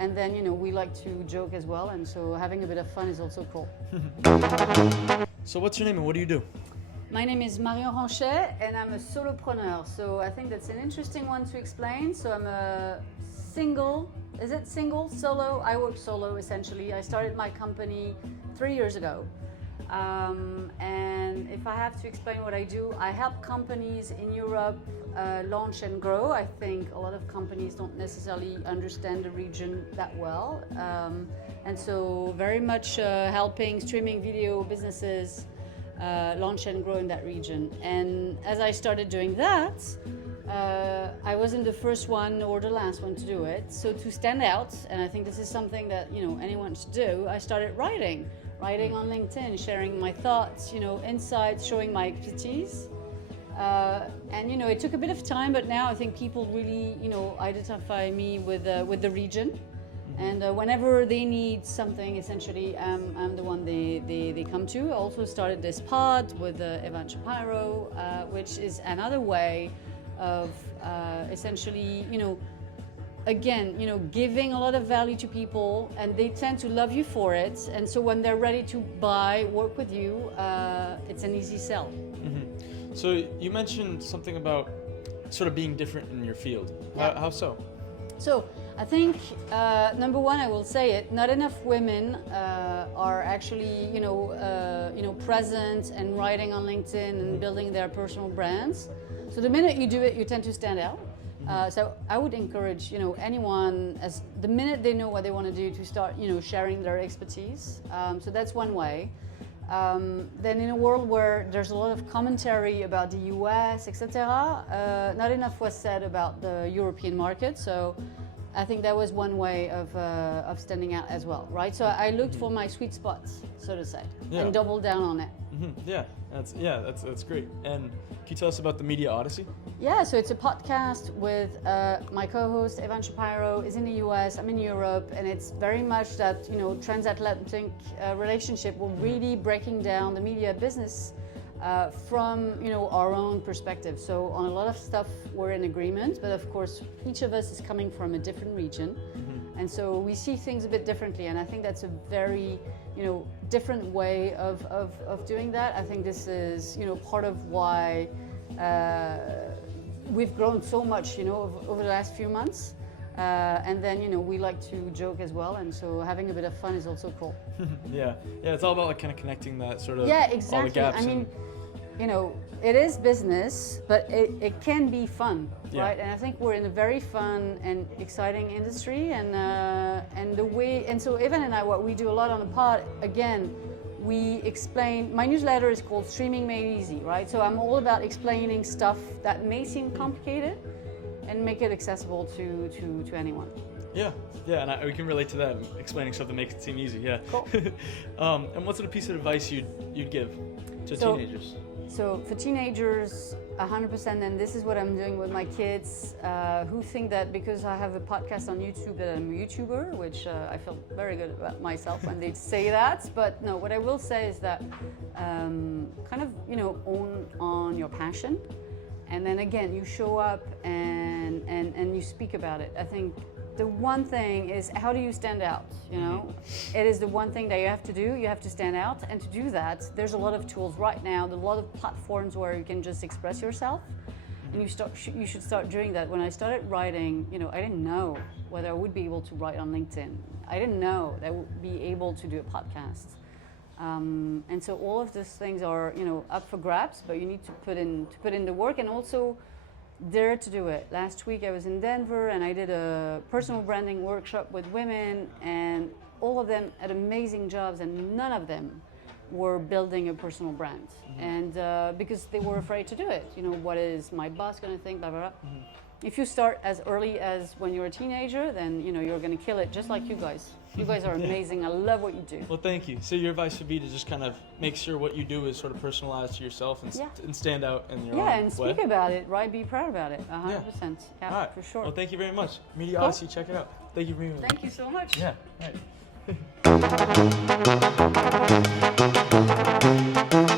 And then, we like to joke as well, and so having a bit of fun is also cool. So what's your name and what do you do? My name is Marion Ranchet, and I'm a solopreneur. So I think that's an interesting one to explain. So I'm a single, is it single, solo? I work solo essentially. I started my company 3 years ago. And if I have to explain what I do, I help companies in Europe launch and grow. I think a lot of companies don't necessarily understand the region that well. And so very much helping streaming video businesses launch and grow in that region. And as I started doing that, I wasn't the first one or the last one to do it. So to stand out, and I think this is something that anyone should do, I started writing on LinkedIn, sharing my thoughts, insights, showing my expertise. And it took a bit of time, but now I think people really identify me with the region. And whenever they need something, essentially, I'm the one they come to. I also started this pod with Evan Shapiro, which is another way of essentially, again, giving a lot of value to people, and they tend to love you for it. And so when they're ready to work with you, it's an easy sell. Mm-hmm. So you mentioned something about sort of being different in your field. Yeah. How so? So I think number one, I will say it. Not enough women are actually, present and writing on LinkedIn and building their personal brands. So the minute you do it, you tend to stand out. So I would encourage, anyone, as the minute they know what they want to do, to start, sharing their expertise. So that's one way. Then in a world where there's a lot of commentary about the US, etc., not enough was said about the European market. So I think that was one way of standing out as well, right? So I looked for my sweet spots, so to say, and doubled down on it. Mm-hmm. That's great. And can you tell us about the Media Odyssey? Yeah, so it's a podcast with my co-host Evan Shapiro is in the US, I'm in Europe, and it's very much that transatlantic relationship. We're really breaking down the media business from our own perspective. So on a lot of stuff we're in agreement, but of course each of us is coming from a different region, and so we see things a bit differently. And I think that's a very different way of doing that. I think this is part of why we've grown so much over the last few months. And then we like to joke as well, and so having a bit of fun is also cool. yeah, it's all about like kind of connecting that sort of exactly. all the gaps. I mean, it is business, but it can be fun, right? And I think we're in a very fun and exciting industry, and the way, and so Evan and I, what we do a lot on the pod, again, we explain. My newsletter is called Streaming Made Easy, right? So I'm all about explaining stuff that may seem complicated and make it accessible to anyone. Yeah, and we can relate to that, explaining stuff that makes it seem easy. Yeah. Cool. And what's a piece of advice you'd give to teenagers? So for teenagers, 100%, and this is what I'm doing with my kids who think that because I have a podcast on YouTube that I'm a YouTuber, which I feel very good about myself when they say that. But no, what I will say is that kind of own on your passion. And then again, you show up and you speak about it. I think the one thing is, how do you stand out? It is the one thing that you have to do. You have to stand out, and to do that, there's a lot of tools right now. There's a lot of platforms where you can just express yourself, and you should start doing that. When I started writing, I didn't know whether I would be able to write on LinkedIn. I didn't know that I would be able to do a podcast. And so all of those things are, up for grabs, but you need to put in the work, and also dare to do it. Last week I was in Denver and I did a personal branding workshop with women, and all of them had amazing jobs, and none of them were building a personal brand. And because they were afraid to do it. What is my boss going to think, blah, blah, blah. If you start as early as when you're a teenager, then you're going to kill it, just like you guys. You guys are amazing. I love what you do. Well, thank you. So your advice would be to just kind of make sure what you do is sort of personalized to yourself and stand out in your own way. Yeah, and speak about it, right? Be proud about it, 100%. Yeah, all right. For sure. Well, thank you very much. Media Odyssey, check it out. Thank you for being here. Thank you so much. Yeah, all right.